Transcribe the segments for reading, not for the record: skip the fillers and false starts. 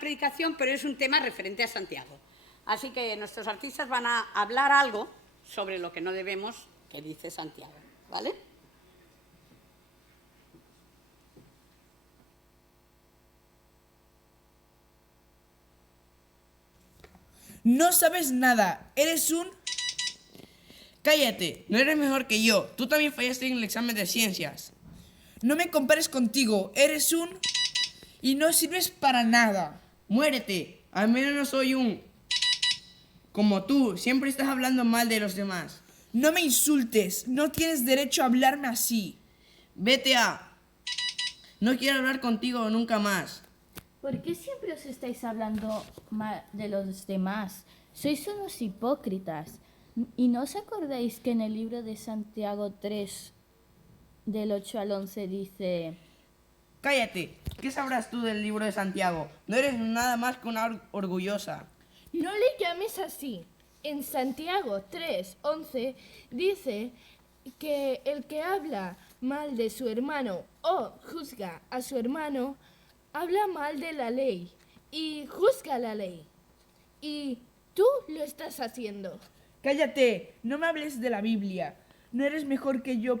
predicación, pero es un tema referente a Santiago. Así que nuestros artistas van a hablar algo sobre lo que no debemos, que dice Santiago, ¿vale? No sabes nada, eres un... Cállate, no eres mejor que yo. Tú también fallaste en el examen de ciencias. No me compares contigo, eres un... y no sirves para nada. Muérete, al menos no soy un... como tú, siempre estás hablando mal de los demás. No me insultes, no tienes derecho a hablarme así. Vete a... No quiero hablar contigo nunca más. ¿Por qué siempre os estáis hablando mal de los demás? Sois unos hipócritas. ¿Y no os acordáis que en el libro de Santiago 3, del 8 al 11, dice... Cállate, ¿qué sabrás tú del libro de Santiago? No eres nada más que una orgullosa. No le llames así. En Santiago 3:11 dice que el que habla mal de su hermano o juzga a su hermano, habla mal de la ley y juzga la ley. Y tú lo estás haciendo. Cállate, no me hables de la Biblia. No eres mejor que yo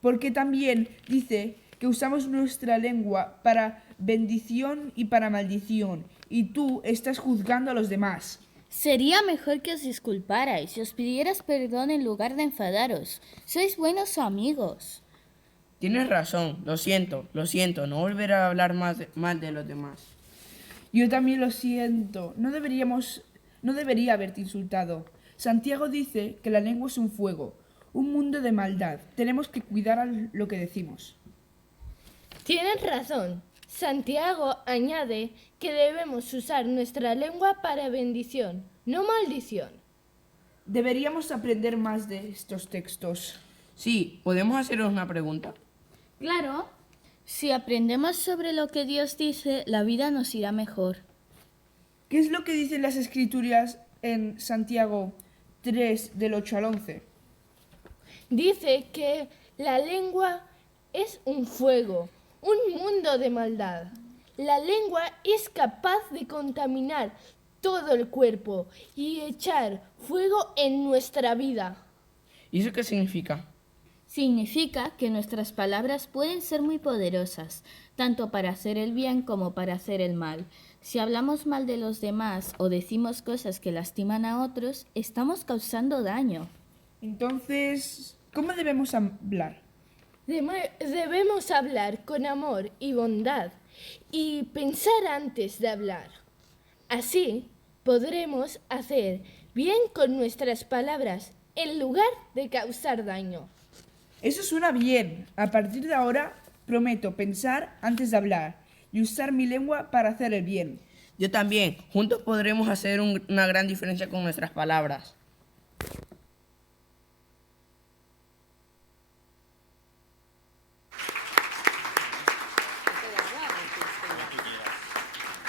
porque también dice que usamos nuestra lengua para bendición y para maldición. Y tú estás juzgando a los demás. Sería mejor que os disculparais y os pidierais perdón en lugar de enfadaros. Sois buenos amigos. Tienes razón, lo siento, no volveré a hablar mal de los demás. Yo también lo siento. No debería haberte insultado. Santiago dice que la lengua es un fuego, un mundo de maldad. Tenemos que cuidar lo que decimos. Tienes razón. Santiago añade que debemos usar nuestra lengua para bendición, no maldición. Deberíamos aprender más de estos textos. Sí, ¿podemos haceros una pregunta? Claro, si aprendemos sobre lo que Dios dice, la vida nos irá mejor. ¿Qué es lo que dicen las Escrituras en Santiago 3, del 8 al 11? Dice que la lengua es un fuego, un mundo de maldad. La lengua es capaz de contaminar todo el cuerpo y echar fuego en nuestra vida. ¿Y eso qué significa? Significa que nuestras palabras pueden ser muy poderosas, tanto para hacer el bien como para hacer el mal. Si hablamos mal de los demás o decimos cosas que lastiman a otros, estamos causando daño. Entonces, ¿cómo debemos hablar? Debemos hablar con amor y bondad y pensar antes de hablar. Así podremos hacer bien con nuestras palabras en lugar de causar daño. Eso suena bien. A partir de ahora, prometo pensar antes de hablar y usar mi lengua para hacer el bien. Yo también. Juntos podremos hacer una gran diferencia con nuestras palabras.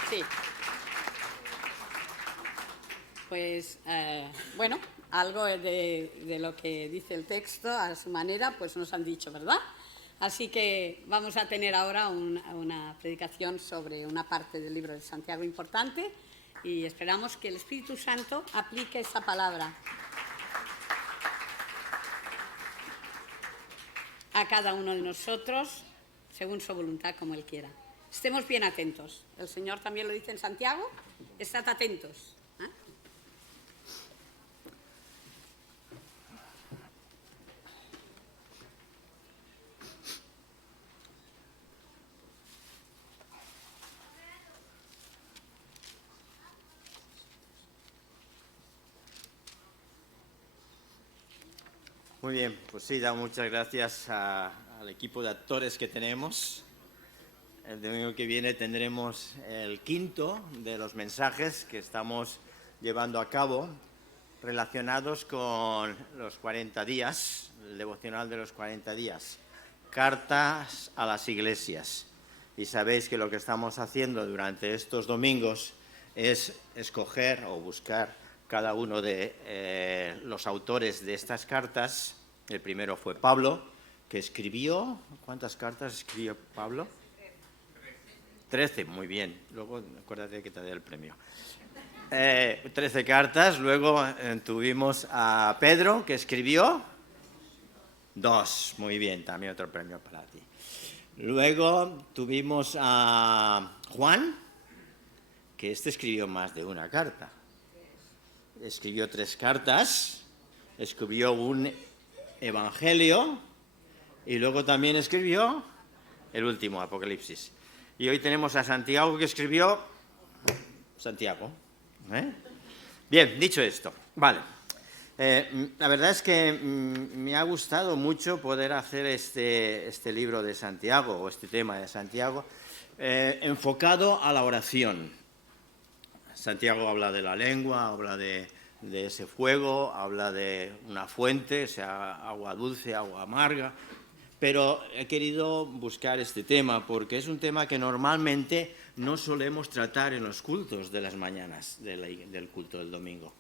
Sí. Pues, bueno, algo de lo que dice el texto, a su manera, pues nos han dicho, ¿verdad? Así que vamos a tener ahora una predicación sobre una parte del libro de Santiago importante y esperamos que el Espíritu Santo aplique esa palabra a cada uno de nosotros según su voluntad, como Él quiera. Estemos bien atentos. El Señor también lo dice en Santiago, estad atentos. Muy bien, pues sí, da muchas gracias al equipo de actores que tenemos. El domingo que viene tendremos el quinto de los mensajes que estamos llevando a cabo relacionados con los 40 días, el devocional de los 40 días, cartas a las iglesias. Y sabéis que lo que estamos haciendo durante estos domingos es escoger o buscar cada uno de los autores de estas cartas. El primero fue Pablo, que escribió... ¿Cuántas cartas escribió Pablo? 13, muy bien. Luego acuérdate que te dé el premio. 13 cartas. Luego tuvimos a Pedro, que escribió 2. Muy bien, también otro premio para ti. Luego tuvimos a Juan, que escribió más de una carta. Escribió 3 cartas, escribió un evangelio y luego también escribió el último, Apocalipsis. Y hoy tenemos a Santiago, que escribió Santiago. Bien, dicho esto, vale. La verdad es que me ha gustado mucho poder hacer este libro de Santiago, o este tema de Santiago, enfocado a la oración. Santiago habla de la lengua, habla de ese fuego, habla de una fuente, sea agua dulce, agua amarga, pero he querido buscar este tema porque es un tema que normalmente no solemos tratar en los cultos de las mañanas del culto del domingo.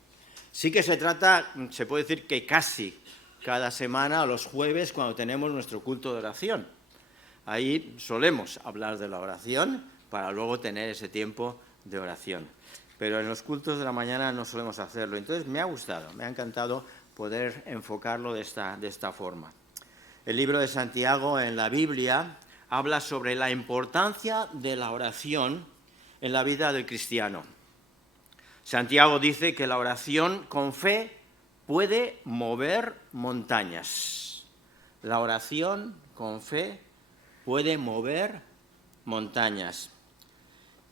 Sí que se trata, se puede decir que casi cada semana, los jueves, cuando tenemos nuestro culto de oración. Ahí solemos hablar de la oración para luego tener ese tiempo de oración. Pero en los cultos de la mañana no solemos hacerlo. Entonces me ha gustado, me ha encantado poder enfocarlo de esta forma. El libro de Santiago en la Biblia habla sobre la importancia de la oración en la vida del cristiano. Santiago dice que la oración con fe puede mover montañas. La oración con fe puede mover montañas.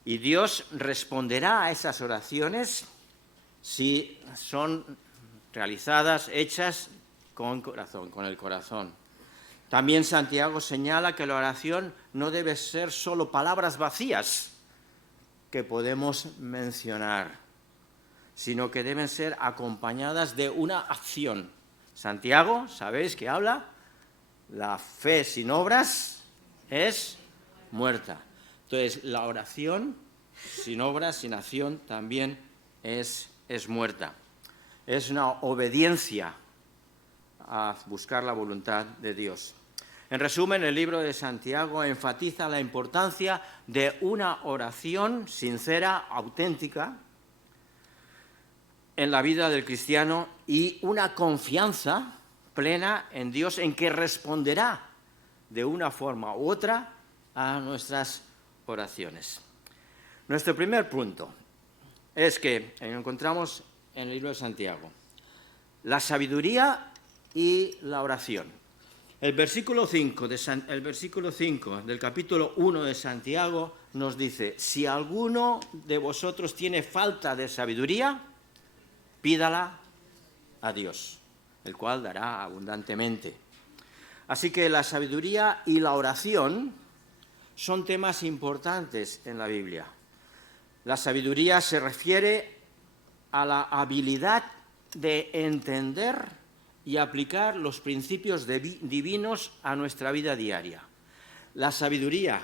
Y Dios responderá a esas oraciones si son realizadas, hechas con corazón, con el corazón. También Santiago señala que la oración no debe ser solo palabras vacías que podemos mencionar, sino que deben ser acompañadas de una acción. Santiago, ¿sabéis qué habla? La fe sin obras es muerta. Entonces, la oración sin obras, sin acción, también es muerta. Es una obediencia a buscar la voluntad de Dios. En resumen, el libro de Santiago enfatiza la importancia de una oración sincera, auténtica, en la vida del cristiano y una confianza plena en Dios en que responderá de una forma u otra a nuestras oraciones. Nuestro primer punto es que encontramos en el libro de Santiago la sabiduría y la oración. El versículo 5 del capítulo 1 de Santiago nos dice: si alguno de vosotros tiene falta de sabiduría, pídala a Dios, el cual dará abundantemente. Así que la sabiduría y la oración son temas importantes en la Biblia. La sabiduría se refiere a la habilidad de entender y aplicar los principios divinos a nuestra vida diaria. La sabiduría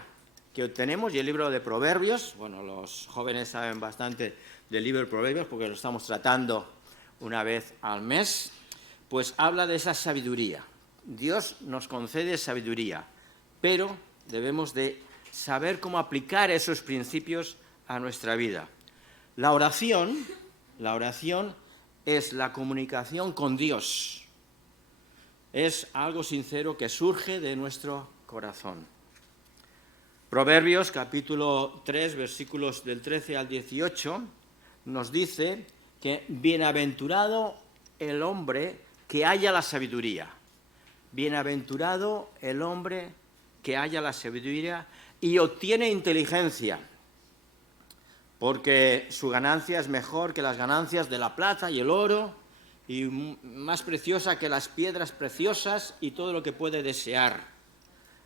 que obtenemos, y el libro de Proverbios, bueno, los jóvenes saben bastante del libro de Proverbios porque lo estamos tratando una vez al mes, pues habla de esa sabiduría. Dios nos concede sabiduría, pero debemos de saber cómo aplicar esos principios a nuestra vida. La oración es la comunicación con Dios. Es algo sincero que surge de nuestro corazón. Proverbios capítulo 3, versículos del 13 al 18, nos dice que bienaventurado el hombre que haya la sabiduría. Bienaventurado el hombre que haya la sabiduría y obtiene inteligencia, porque su ganancia es mejor que las ganancias de la plata y el oro, y más preciosa que las piedras preciosas y todo lo que puede desear.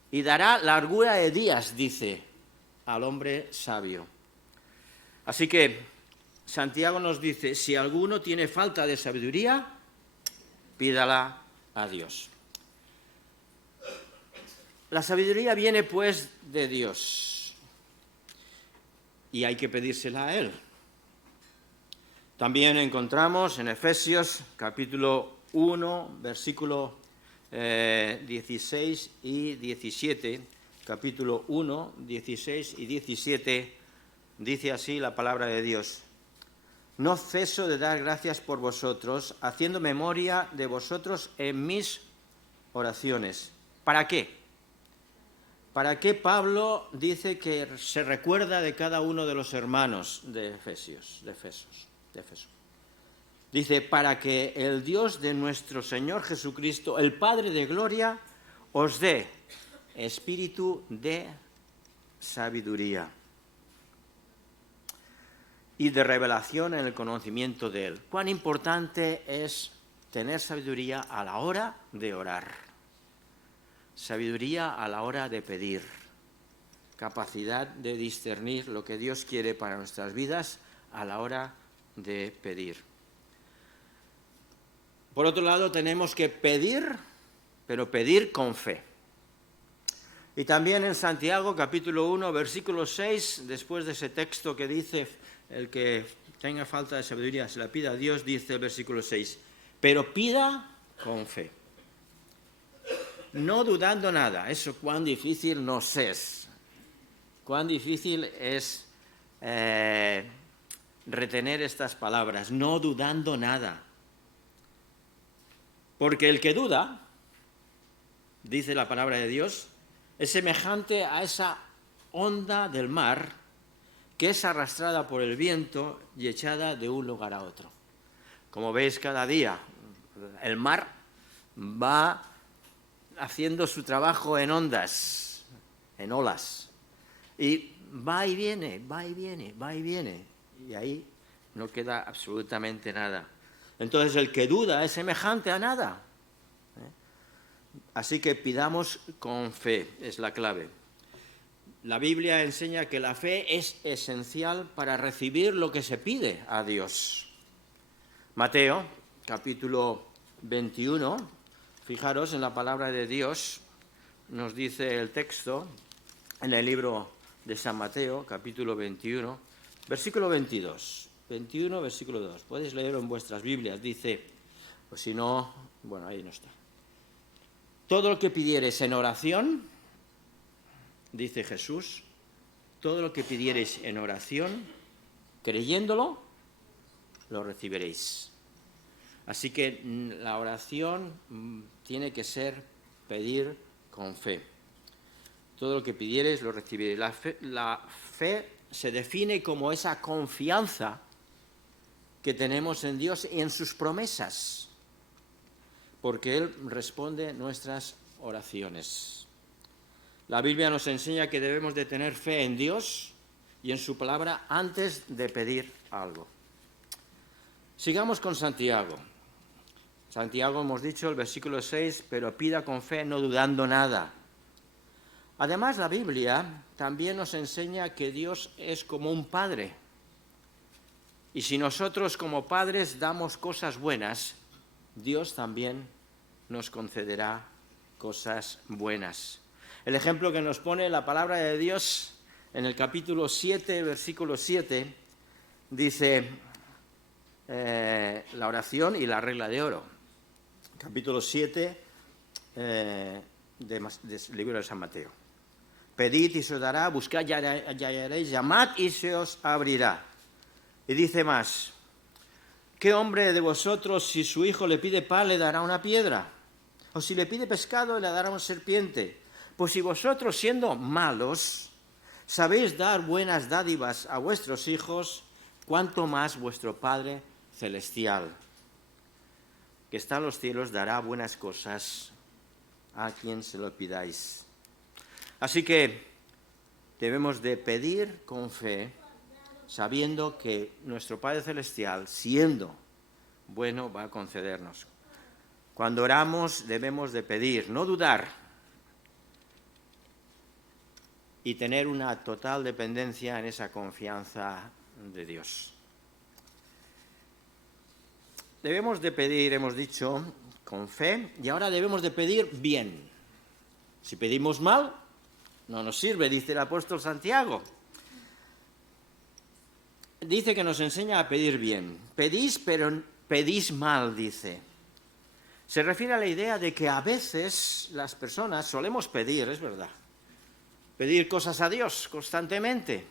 Y dará largura de días, dice, al hombre sabio. Así que Santiago nos dice: si alguno tiene falta de sabiduría, pídala a Dios. La sabiduría viene pues de Dios y hay que pedírsela a Él. También encontramos en Efesios capítulo 1, versículo 16 y 17, capítulo 1, 16 y 17, dice así la palabra de Dios. No ceso de dar gracias por vosotros, haciendo memoria de vosotros en mis oraciones. ¿Para qué? ¿Para qué Pablo dice que se recuerda de cada uno de los hermanos de Efesos? Dice, para que el Dios de nuestro Señor Jesucristo, el Padre de gloria, os dé espíritu de sabiduría y de revelación en el conocimiento de Él. Cuán importante es tener sabiduría a la hora de orar, sabiduría a la hora de pedir, capacidad de discernir lo que Dios quiere para nuestras vidas a la hora de pedir. Por otro lado, tenemos que pedir, pero pedir con fe. Y también en Santiago, capítulo 1, versículo 6, después de ese texto que dice, el que tenga falta de sabiduría se la pida a Dios, dice el versículo 6, pero pida con fe, no dudando nada. Eso cuán difícil nos es. Cuán difícil es retener estas palabras, no dudando nada. Porque el que duda, dice la palabra de Dios, es semejante a esa onda del mar que es arrastrada por el viento y echada de un lugar a otro. Como veis cada día, el mar va haciendo su trabajo en ondas, en olas, y va y viene, va y viene, va y viene, y ahí no queda absolutamente nada. Entonces el que duda es semejante a nada. Así que pidamos con fe, es la clave. La Biblia enseña que la fe es esencial para recibir lo que se pide a Dios. Mateo, capítulo 21, fijaros en la palabra de Dios, nos dice el texto en el libro de San Mateo, capítulo 21, versículo 22. 21, versículo 2. Podéis leerlo en vuestras Biblias, dice, o si no, bueno, ahí no está. Todo lo que pidiereis en oración, dice Jesús, todo lo que pidiereis en oración, creyéndolo, lo recibiréis. Así que la oración tiene que ser pedir con fe. Todo lo que pidiereis, lo recibiréis. La fe se define como esa confianza que tenemos en Dios y en sus promesas, porque Él responde nuestras oraciones. La Biblia nos enseña que debemos de tener fe en Dios y en su palabra antes de pedir algo. Sigamos con Santiago. Santiago, hemos dicho, el versículo 6, pero pida con fe, no dudando nada. Además, la Biblia también nos enseña que Dios es como un padre. Y si nosotros como padres damos cosas buenas, Dios también nos concederá cosas buenas. El ejemplo que nos pone la palabra de Dios en el capítulo 7, versículo 7, dice la oración y la regla de oro. Capítulo 7 del libro de San Mateo. Pedid y se os dará, buscad y hallaréis, llamad y se os abrirá. Y dice más, ¿qué hombre de vosotros si su hijo le pide pan le dará una piedra? O si le pide pescado le dará una serpiente. Pues si vosotros siendo malos sabéis dar buenas dádivas a vuestros hijos, cuánto más vuestro Padre Celestial, que está en los cielos, dará buenas cosas a quien se lo pidáis. Así que debemos de pedir con fe, sabiendo que nuestro Padre Celestial, siendo bueno, va a concedernos. Cuando oramos debemos de pedir, no dudar, y tener una total dependencia en esa confianza de Dios. Debemos de pedir, hemos dicho, con fe, y ahora debemos de pedir bien. Si pedimos mal, no nos sirve, dice el apóstol Santiago. Dice que nos enseña a pedir bien. Pedís, pero pedís mal, dice. Se refiere a la idea de que a veces las personas solemos pedir, es verdad, pedir cosas a Dios constantemente,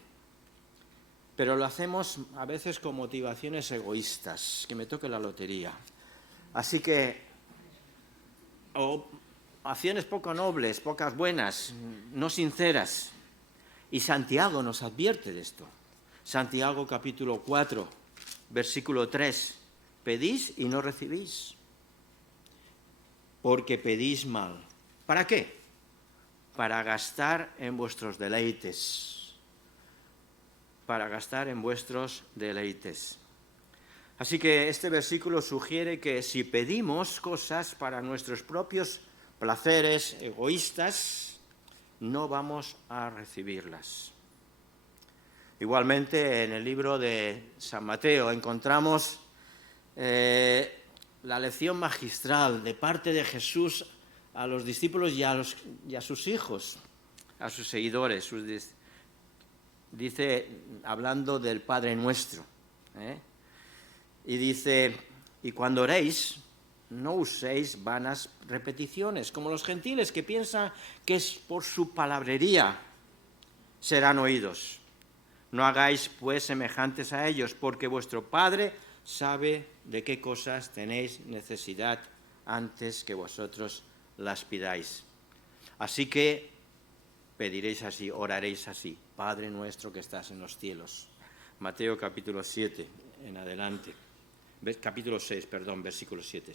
pero lo hacemos a veces con motivaciones egoístas, que me toque la lotería. Así que, o acciones poco nobles, pocas buenas, no sinceras. Y Santiago nos advierte de esto. Santiago capítulo 4, versículo 3. Pedís y no recibís, porque pedís mal. ¿Para qué? Para gastar en vuestros deleites. Para gastar en vuestros deleites. Así que este versículo sugiere que si pedimos cosas para nuestros propios placeres egoístas, no vamos a recibirlas. Igualmente, en el libro de San Mateo encontramos la lección magistral de parte de Jesús a los discípulos y a sus hijos, a sus seguidores. Dice, hablando del Padre Nuestro, y dice, y cuando oréis, no uséis vanas repeticiones, como los gentiles que piensan que es por su palabrería serán oídos. No hagáis pues semejantes a ellos, porque vuestro Padre sabe de qué cosas tenéis necesidad antes que vosotros las pidáis. Así que pediréis así, oraréis así: Padre nuestro que estás en los cielos. Mateo capítulo 7 en adelante. Capítulo 6, perdón, versículo 7.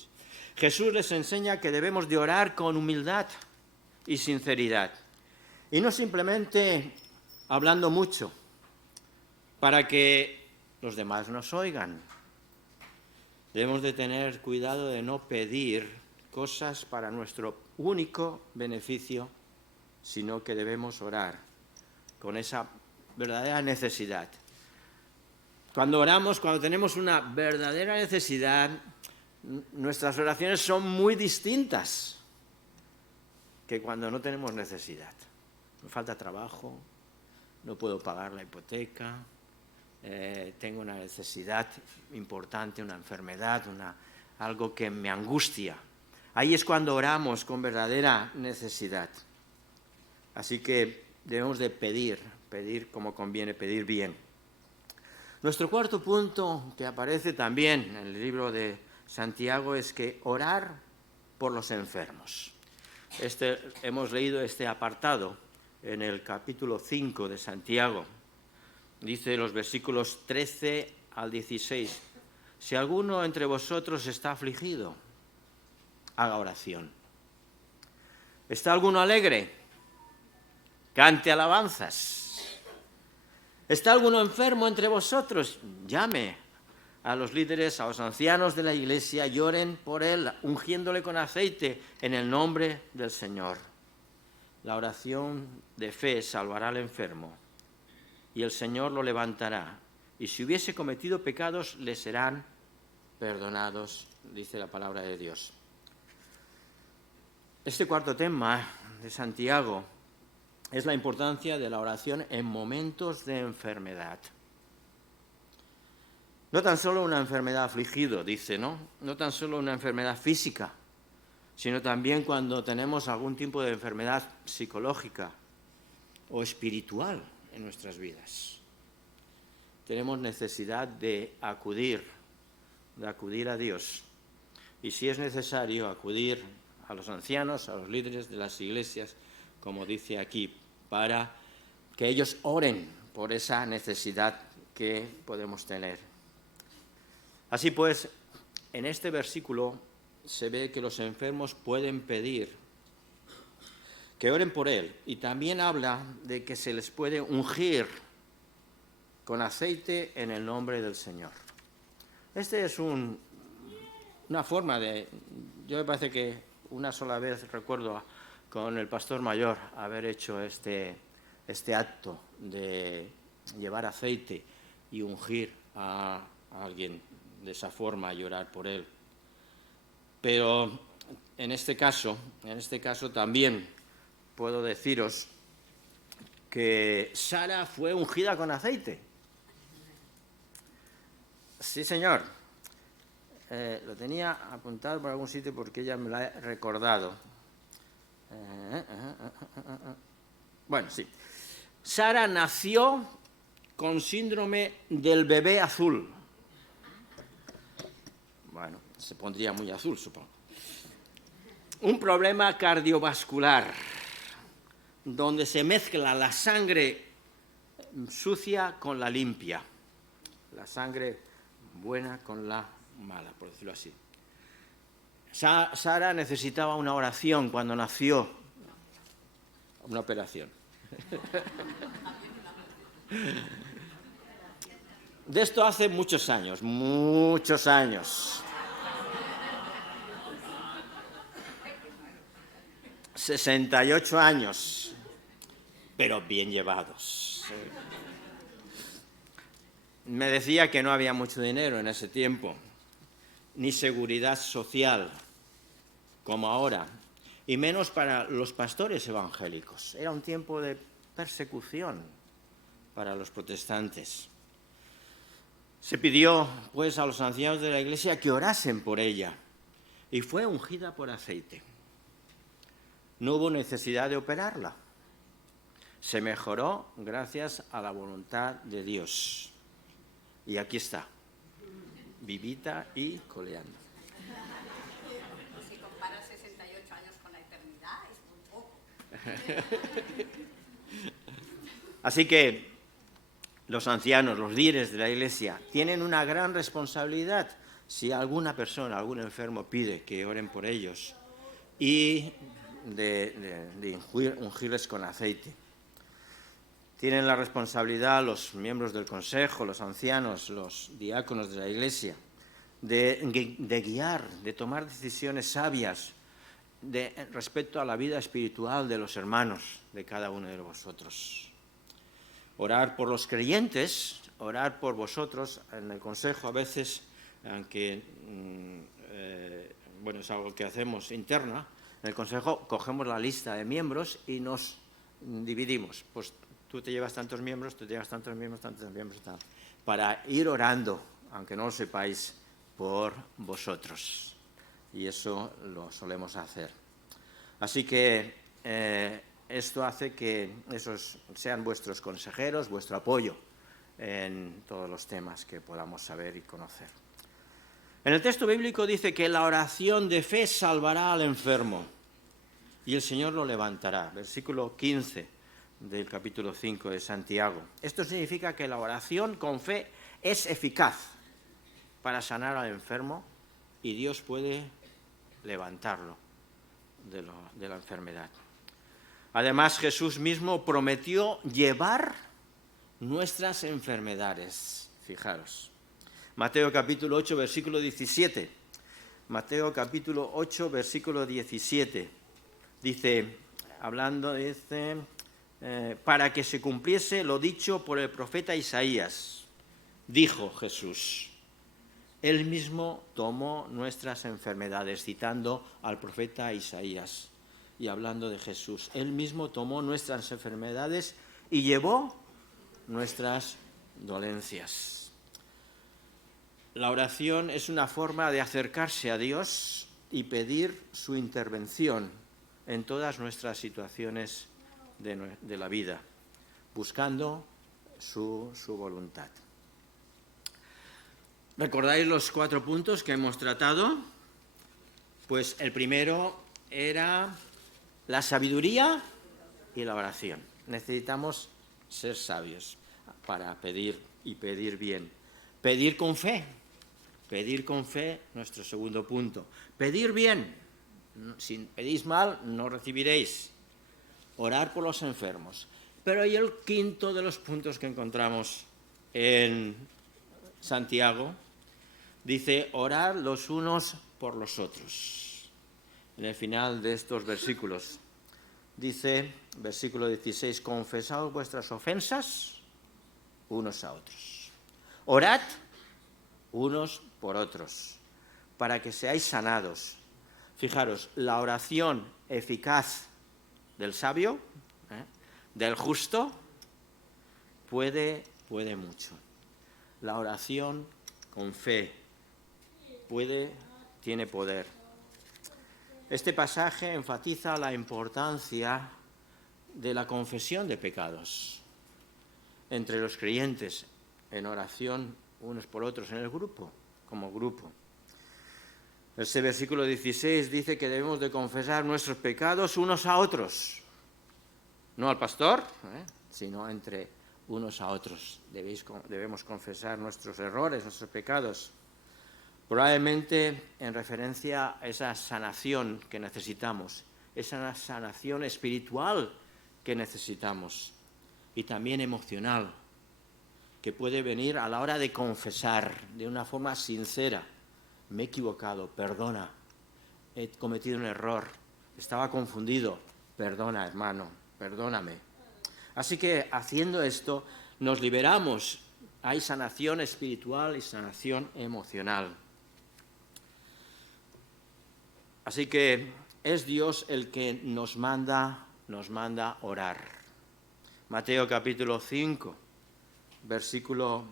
Jesús les enseña que debemos de orar con humildad y sinceridad. Y no simplemente hablando mucho para que los demás nos oigan. Debemos de tener cuidado de no pedir cosas para nuestro único beneficio, sino que debemos orar con esa verdadera necesidad. Cuando oramos, cuando tenemos una verdadera necesidad, nuestras oraciones son muy distintas que cuando no tenemos necesidad. Me falta trabajo, no puedo pagar la hipoteca, tengo una necesidad importante, una enfermedad, algo que me angustia. Ahí es cuando oramos con verdadera necesidad. Así que debemos de pedir como conviene, pedir bien. Nuestro cuarto punto, que aparece también en el libro de Santiago, es que orar por los enfermos. Hemos leído este apartado en el capítulo 5 de Santiago. Dice los versículos 13 al 16, si alguno entre vosotros está afligido, haga oración. ¿Está alguno alegre? Cante alabanzas. ¿Está alguno enfermo entre vosotros? Llame a los líderes, a los ancianos de la iglesia, y oren por él, ungiéndole con aceite en el nombre del Señor. La oración de fe salvará al enfermo, y el Señor lo levantará. Y si hubiese cometido pecados, le serán perdonados, dice la palabra de Dios. Este cuarto tema de Santiago es la importancia de la oración en momentos de enfermedad. No tan solo una enfermedad afligido, dice, ¿no? No tan solo una enfermedad física, sino también cuando tenemos algún tipo de enfermedad psicológica o espiritual en nuestras vidas. Tenemos necesidad de acudir a Dios. Y si es necesario, acudir a los ancianos, a los líderes de las iglesias, como dice aquí, para que ellos oren por esa necesidad que podemos tener. Así pues, en este versículo se ve que los enfermos pueden pedir que oren por él, y también habla de que se les puede ungir con aceite en el nombre del Señor. Este es una forma de... Yo me parece que una sola vez recuerdo con el pastor mayor haber hecho este acto de llevar aceite y ungir a alguien de esa forma y orar por él. Pero en este caso también puedo deciros que Sara fue ungida con aceite. Sí, señor. Lo tenía apuntado por algún sitio porque ella me lo ha recordado. Bueno, sí. Sara nació con síndrome del bebé azul. Bueno, se pondría muy azul, supongo. Un problema cardiovascular, donde se mezcla la sangre sucia con la limpia, la sangre buena con la mala, por decirlo así. Sara necesitaba una oración cuando nació, una operación. De esto hace muchos años, muchos años. 68 años, pero bien llevados. Me decía que no había mucho dinero en ese tiempo, ni seguridad social como ahora, y menos para los pastores evangélicos. Era un tiempo de persecución para los protestantes. Se pidió, pues, a los ancianos de la iglesia que orasen por ella, y fue ungida por aceite. No hubo necesidad de operarla. Se mejoró gracias a la voluntad de Dios. Y aquí está, vivita y coleando. Si comparas 68 años con la eternidad, es muy poco. Así que los ancianos, los líderes de la iglesia, tienen una gran responsabilidad si alguna persona, algún enfermo pide que oren por ellos y de ungirles con aceite. Tienen la responsabilidad los miembros del consejo, los ancianos, los diáconos de la iglesia, de guiar, de tomar decisiones sabias respecto a la vida espiritual de los hermanos, de cada uno de vosotros. Orar por los creyentes, orar por vosotros en el consejo a veces, aunque bueno, es algo que hacemos interna, en el consejo cogemos la lista de miembros y nos dividimos. Pues tú te llevas tantos miembros, tú te llevas tantos miembros, para ir orando, aunque no lo sepáis, por vosotros. Y eso lo solemos hacer. Así que esto hace que esos sean vuestros consejeros, vuestro apoyo en todos los temas que podamos saber y conocer. En el texto bíblico dice que la oración de fe salvará al enfermo y el Señor lo levantará. Versículo 15 del capítulo 5 de Santiago. Esto significa que la oración con fe es eficaz para sanar al enfermo y Dios puede levantarlo de la enfermedad. Además, Jesús mismo prometió llevar nuestras enfermedades. Fijaros. Mateo capítulo 8, versículo 17. Mateo capítulo 8, versículo 17. Dice, para que se cumpliese lo dicho por el profeta Isaías, dijo Jesús. Él mismo tomó nuestras enfermedades, citando al profeta Isaías y hablando de Jesús. Él mismo tomó nuestras enfermedades y llevó nuestras dolencias. La oración es una forma de acercarse a Dios y pedir su intervención en todas nuestras situaciones de la vida, buscando su voluntad. ¿Recordáis los 4 puntos que hemos tratado? Pues el primero era la sabiduría y la oración. Necesitamos ser sabios para pedir y pedir bien. Pedir con fe, nuestro segundo punto. Pedir bien, si pedís mal no recibiréis. Orar por los enfermos. Pero hay el quinto de los puntos que encontramos en Santiago. Dice, orar los unos por los otros. En el final de estos versículos. Dice, versículo 16, confesaos vuestras ofensas unos a otros. Orad unos por otros, para que seáis sanados. Fijaros, la oración eficaz del sabio, del justo, puede mucho. La oración con fe tiene poder. Este pasaje enfatiza la importancia de la confesión de pecados entre los creyentes en oración unos por otros en el grupo, como grupo. Ese versículo 16 dice que debemos de confesar nuestros pecados unos a otros, no al pastor, sino entre unos a otros. Debemos confesar nuestros errores, nuestros pecados, probablemente en referencia a esa sanación que necesitamos, esa sanación espiritual que necesitamos y también emocional, que puede venir a la hora de confesar de una forma sincera. Me he equivocado, perdona, he cometido un error, estaba confundido, perdona hermano, perdóname. Así que haciendo esto nos liberamos, hay sanación espiritual y sanación emocional. Así que es Dios el que nos manda orar. Mateo capítulo 5, versículo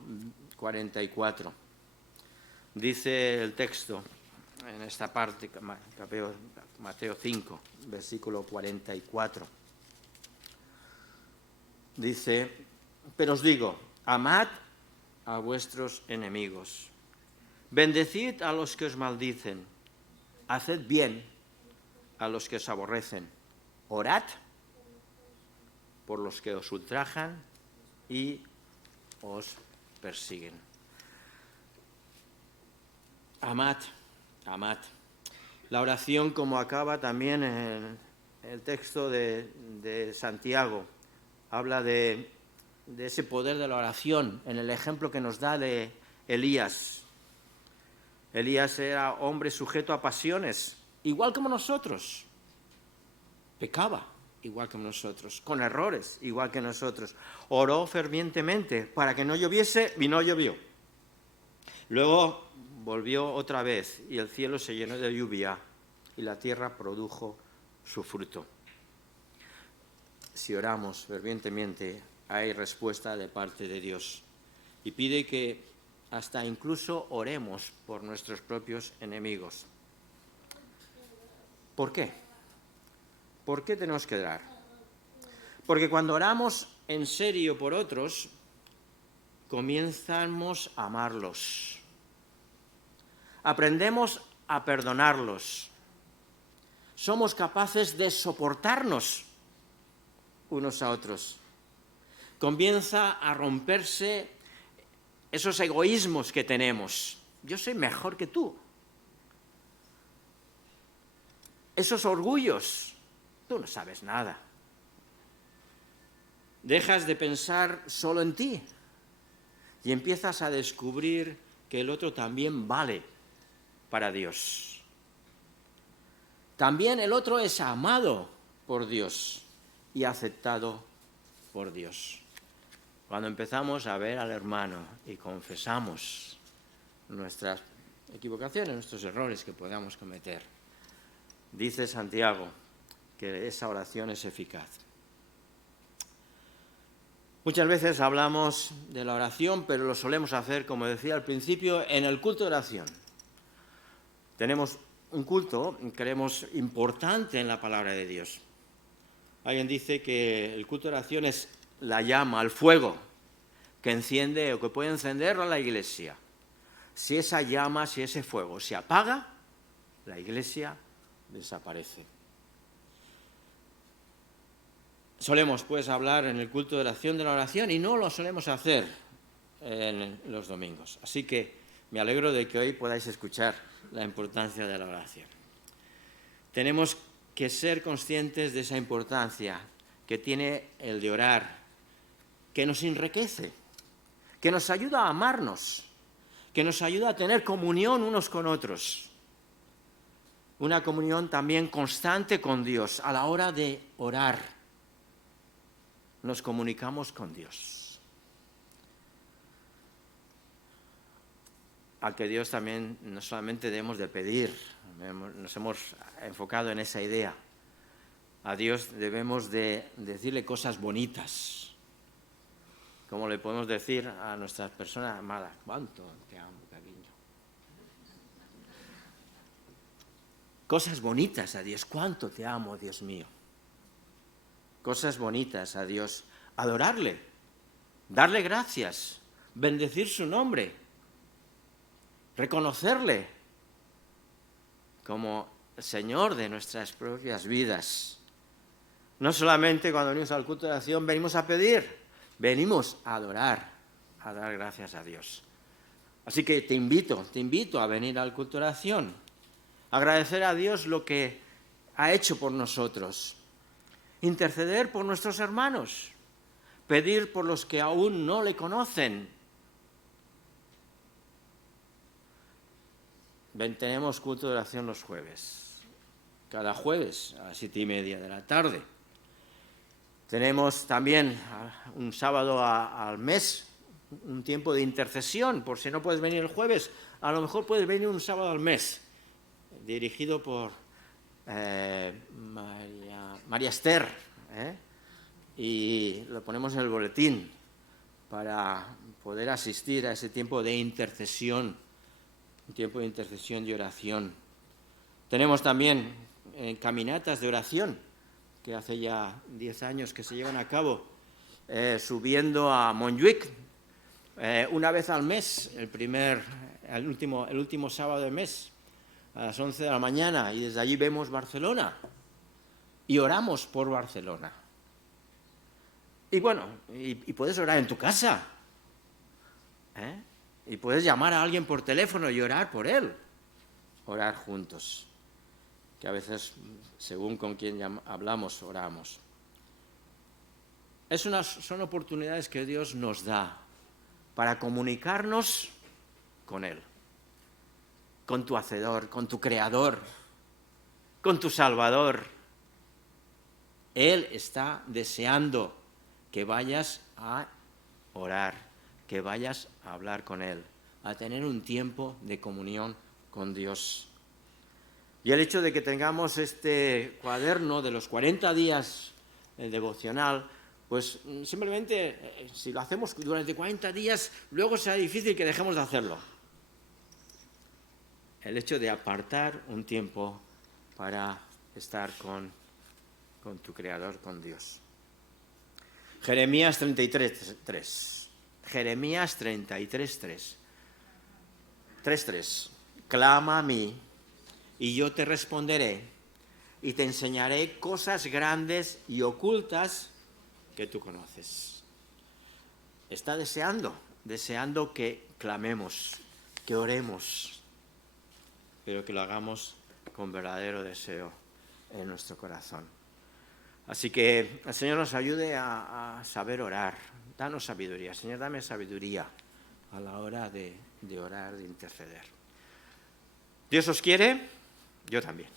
44. Dice el texto en esta parte, Mateo 5, versículo 44. Dice, pero os digo, amad a vuestros enemigos, bendecid a los que os maldicen, haced bien a los que os aborrecen, orad por los que os ultrajan y os persiguen. Amad, amad. La oración, como acaba también en el texto de Santiago, habla de ese poder de la oración, en el ejemplo que nos da de Elías. Elías era hombre sujeto a pasiones, igual como nosotros. Pecaba, igual que nosotros, con errores, igual que nosotros. Oró fervientemente para que no lloviese y no llovió. Luego volvió otra vez y el cielo se llenó de lluvia y la tierra produjo su fruto. Si oramos fervientemente, hay respuesta de parte de Dios. Y pide que hasta incluso oremos por nuestros propios enemigos. ¿Por qué? ¿Por qué tenemos que orar? Porque cuando oramos en serio por otros, comenzamos a amarlos. Aprendemos a perdonarlos. Somos capaces de soportarnos unos a otros. Comienza a romperse esos egoísmos que tenemos. Yo soy mejor que tú. Esos orgullos. Tú no sabes nada. Dejas de pensar solo en ti y empiezas a descubrir que el otro también vale para Dios. También el otro es amado por Dios y aceptado por Dios. Cuando empezamos a ver al hermano y confesamos nuestras equivocaciones, nuestros errores que podamos cometer, dice Santiago que esa oración es eficaz. Muchas veces hablamos de la oración, pero lo solemos hacer, como decía al principio, en el culto de oración. Tenemos un culto, creemos, importante en la palabra de Dios. Alguien dice que el culto de oración es la llama, el fuego que enciende o que puede encender a la iglesia. Si esa llama, si ese fuego se apaga, la iglesia desaparece. Solemos, pues, hablar en el culto de oración de la oración y no lo solemos hacer en los domingos. Así que me alegro de que hoy podáis escuchar la importancia de la oración. Tenemos que ser conscientes de esa importancia que tiene el de orar, que nos enriquece, que nos ayuda a amarnos, que nos ayuda a tener comunión unos con otros. Una comunión también constante con Dios. A la hora de orar, nos comunicamos con Dios. Al que Dios también no solamente debemos de pedir, nos hemos enfocado en esa idea. A Dios debemos de decirle cosas bonitas. Como le podemos decir a nuestras personas amadas, ¿cuánto te amo, cariño? Cosas bonitas a Dios, ¿cuánto te amo, Dios mío? cosas bonitas a Dios, adorarle, darle gracias, bendecir su nombre, reconocerle como el Señor de nuestras propias vidas. No solamente cuando venimos al culto de oración venimos a pedir, venimos a adorar, a dar gracias a Dios. Así que te invito a venir al culto de oración, agradecer a Dios lo que ha hecho por nosotros, interceder por nuestros hermanos, pedir por los que aún no le conocen. Tenemos culto de oración los jueves, cada jueves a las 7:30 de la tarde. Tenemos también un sábado al mes, un tiempo de intercesión, por si no puedes venir el jueves, a lo mejor puedes venir un sábado al mes, dirigido por María Esther, y lo ponemos en el boletín para poder asistir a ese tiempo de intercesión, un tiempo de intercesión y oración. Tenemos también caminatas de oración, que hace ya 10 años que se llevan a cabo, subiendo a Montjuic, una vez al mes, el último sábado de mes, a las 11 de la mañana, y desde allí vemos Barcelona y oramos por Barcelona. Y bueno, y puedes orar en tu casa, y puedes llamar a alguien por teléfono y orar por él, orar juntos, que a veces, según con quién hablamos, oramos. Son oportunidades que Dios nos da para comunicarnos con Él, con tu Hacedor, con tu Creador, con tu Salvador. Él está deseando que vayas a orar, que vayas a hablar con Él, a tener un tiempo de comunión con Dios. Y el hecho de que tengamos este cuaderno de los 40 días devocional, pues simplemente si lo hacemos durante 40 días, luego será difícil que dejemos de hacerlo. El hecho de apartar un tiempo para estar con tu Creador, con Dios. Jeremías 33:3. Jeremías 33:3. 3:3. Clama a mí y yo te responderé y te enseñaré cosas grandes y ocultas que tú conoces. Está deseando que clamemos, que oremos, pero que lo hagamos con verdadero deseo en nuestro corazón. Así que el Señor nos ayude a saber orar. Danos sabiduría. Señor, dame sabiduría a la hora de orar, de interceder. Dios os quiere, yo también.